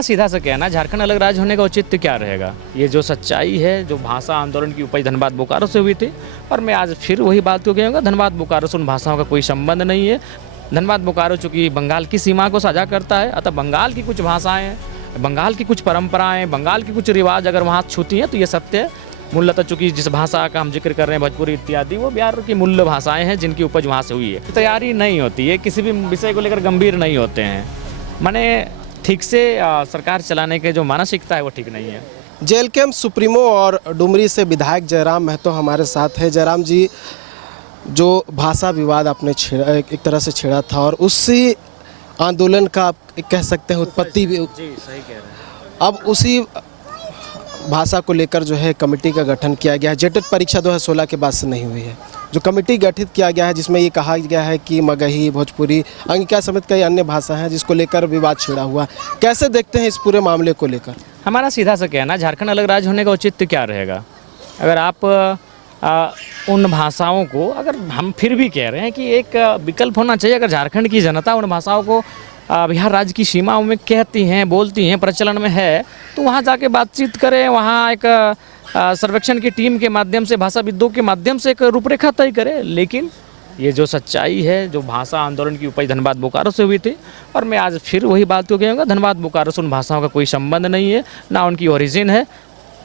सीधा सा कहना, झारखंड अलग राज्य होने का औचित्य क्या रहेगा। ये जो सच्चाई है, जो भाषा आंदोलन की उपज धनबाद बोकारो से हुई थी, और मैं आज फिर वही बात को कहूँगा, धनबाद बोकारो से उन भाषाओं का कोई संबंध नहीं है। धनबाद बोकारो चूँकि बंगाल की सीमा को साझा करता है, अतः बंगाल की कुछ भाषाएँ, बंगाल की कुछ परंपराएं, बंगाल की कुछ रिवाज अगर वहाँ छूती हैं तो ये सत्य है। मूलतः चूँकि जिस भाषा का हम जिक्र कर रहे हैं, भोजपुरी इत्यादि, वो बिहार की मूल्य भाषाएं हैं जिनकी उपज वहाँ से हुई है। तैयारी नहीं होती है, किसी भी विषय को लेकर गंभीर नहीं होते हैं, माने ठीक से सरकार चलाने के जो मानसिकता है वो ठीक नहीं है। जेल कैंप सुप्रीमो और डुमरी से विधायक जयराम महतो हमारे साथ है। जयराम जी, जो भाषा विवाद आपने छेड़ा, एक तरह से छेड़ा था, और उसी आंदोलन का आप कह सकते हैं उत्पत्ति भी, जी सही कह रहे हैं। अब उसी भाषा को लेकर जो है कमेटी का गठन किया गया है। जेटेट परीक्षा 2016 के बाद से नहीं हुई है। जो कमेटी गठित किया गया है जिसमें ये कहा गया है कि मगही, भोजपुरी, अंगिका समेत कई अन्य भाषा हैं जिसको लेकर विवाद छिड़ा हुआ, कैसे देखते हैं इस पूरे मामले को लेकर? हमारा सीधा सा कहना, झारखंड अलग राज्य होने का औचित्य क्या रहेगा। अगर आप उन भाषाओं को, अगर हम फिर भी कह रहे हैं कि एक विकल्प होना चाहिए, अगर झारखंड की जनता उन भाषाओं को बिहार राज्य की सीमाओं में कहती हैं, बोलती हैं, प्रचलन में है, तो वहाँ जाके बातचीत करें, वहाँ एक सर्वेक्षण की टीम के माध्यम से, भाषाविदों के माध्यम से एक रूपरेखा तय करें। लेकिन ये जो सच्चाई है, जो भाषा आंदोलन की उपज धनबाद बोकारो से हुई थी, और मैं आज फिर वही बात को कहूँगा, धनबाद बोकारो से उन भाषाओं का कोई संबंध नहीं है, ना उनकी ओरिजिन है।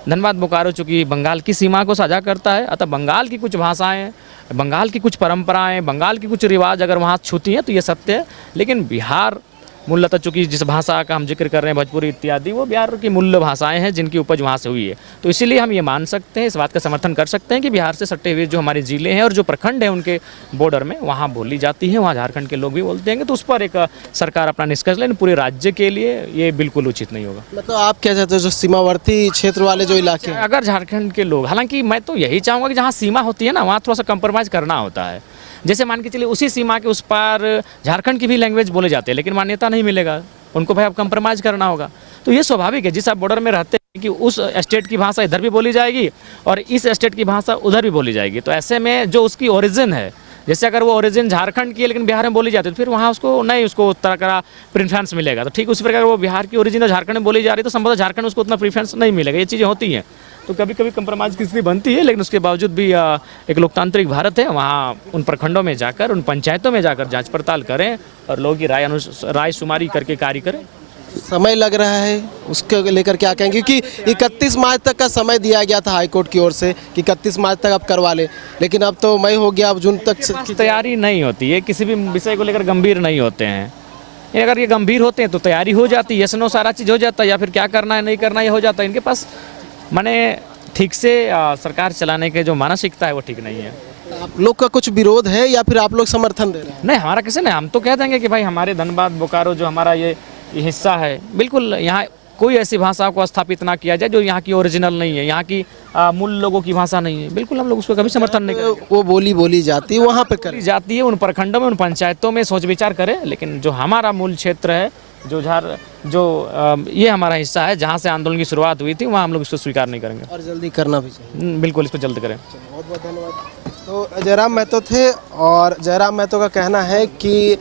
धनबाद बोकारो चूँकि बंगाल की सीमा को साझा करता है, अतः बंगाल की कुछ भाषाएं, बंगाल की कुछ परंपराएं, बंगाल की कुछ रिवाज अगर वहाँ छूती हैं तो ये सत्य है। लेकिन बिहार मूलतः चूँकि जिस भाषा का हम जिक्र कर रहे हैं, भोजपुरी इत्यादि, वो बिहार की मूल्य भाषाएं हैं जिनकी उपज वहाँ से हुई है। तो इसीलिए हम ये मान सकते हैं, इस बात का समर्थन कर सकते हैं कि बिहार से सटे हुए जो हमारे ज़िले हैं और जो प्रखंड हैं उनके बॉर्डर में, वहाँ बोली जाती है, वहाँ झारखंड के लोग भी बोलते हैं, तो उस पर एक सरकार अपना निष्कर्ष लेकिन पूरे राज्य के लिए ये बिल्कुल उचित नहीं होगा। मतलब आप क्या चाहते हो, जो सीमावर्ती क्षेत्र वाले जो इलाके हैं, अगर झारखंड के लोग, हालांकि मैं तो यही चाहूँगा कि जहाँ सीमा होती है ना, वहाँ थोड़ा सा कंप्रोमाइज़ करना होता है। जैसे मान के चलिए उसी सीमा के उस पार झारखंड की भी लैंग्वेज बोले जाते हैं, लेकिन मान्यता नहीं मिलेगा उनको, भाई अब कंप्रोमाइज़ करना होगा। तो ये स्वाभाविक है, जिस आप बॉर्डर में रहते हैं कि उस स्टेट की भाषा इधर भी बोली जाएगी और इस स्टेट की भाषा उधर भी बोली जाएगी। तो ऐसे में जो उसकी ओरिजिन है, जैसे अगर वो ओरिजिन झारखंड की है लेकिन बिहार में बोली जाती है, तो फिर वहाँ उसको नहीं, उसको तरह का प्रेफरेंस मिलेगा। तो ठीक उसी प्रकार वो बिहार की ओरिजिन झारखंड में बोली जा रही है, तो संभवतः झारखंड उसको उतना प्रेफरेंस नहीं मिलेगा। ये चीज़ें होती हैं, तो कभी कभी कंप्रोमाइज़ की स्थिति बनती है, लेकिन उसके बावजूद भी एक लोकतांत्रिक भारत है, वहाँ उन प्रखंडों में जाकर, उन पंचायतों में जाकर जांच पड़ताल करें और लोगों की राय शुमारी करके कार्य करें। समय लग रहा है, उसके लेकर क्या कहेंगे? क्योंकि 31 मार्च तक का समय दिया गया था हाईकोर्ट की ओर से कि 31 मार्च तक आप करवा लें, लेकिन अब तो मई हो गया, अब जून तक तैयारी नहीं होती है, किसी भी विषय को लेकर गंभीर नहीं होते हैं। अगर ये गंभीर होते हैं तो तैयारी हो जाती है, यस नो सारा चीज़ हो जाता है, या फिर क्या करना है नहीं करना ये हो जाता है। इनके पास माने ठीक से सरकार चलाने के जो मानसिकता है वो ठीक नहीं है। आप लोग का कुछ विरोध है या फिर आप लोग समर्थन दे रहे हैं? नहीं, हमारा किसी नहीं, हम तो कह देंगे कि भाई हमारे धनबाद बोकारो जो हमारा ये हिस्सा है, बिल्कुल यहाँ कोई ऐसी भाषा को स्थापित ना किया जाए जो यहाँ की ओरिजिनल नहीं है, यहाँ की मूल लोगों की भाषा नहीं है। बिल्कुल हम लोग उसको कभी समर्थन नहीं करेंगे। वो बोली जाती है वहाँ पे करी जाती है, उन प्रखंडों में, उन पंचायतों में सोच विचार करें, लेकिन जो हमारा मूल क्षेत्र है, ये हमारा हिस्सा है जहाँ से आंदोलन की शुरुआत हुई थी, वहाँ हम लोग इसको स्वीकार नहीं करेंगे और जल्दी करना भी चाहिए। बिल्कुल, इसको जल्द करें। बहुत बहुत धन्यवाद। तो जयराम महतो थे, और जयराम महतो का कहना है कि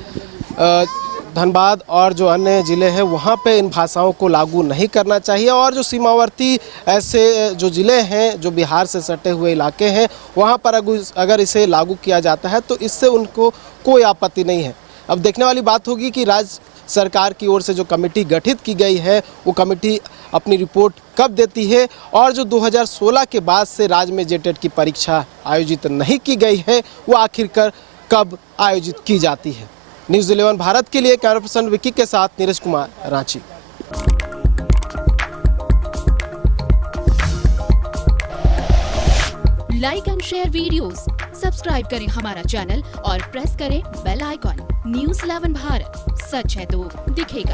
धनबाद और जो अन्य ज़िले हैं वहाँ पे इन भाषाओं को लागू नहीं करना चाहिए, और जो सीमावर्ती ऐसे जो ज़िले हैं, जो बिहार से सटे हुए इलाके हैं, वहाँ पर अगर इसे लागू किया जाता है तो इससे उनको कोई आपत्ति नहीं है। अब देखने वाली बात होगी कि राज्य सरकार की ओर से जो कमेटी गठित की गई है, वो कमेटी अपनी रिपोर्ट कब देती है, और जो 2016 के बाद से राज्य में जेटेट की परीक्षा आयोजित नहीं की गई है, वो आखिरकार कब आयोजित की जाती है। न्यूज़ 11 भारत के लिए कैमरा पर्सन विकी के साथ Neeraj Kumar, Ranchi. Like and share videos, subscribe करें हमारा चैनल और प्रेस करें बेल आइकॉन। न्यूज़ 11 भारत, सच है तो दिखेगा।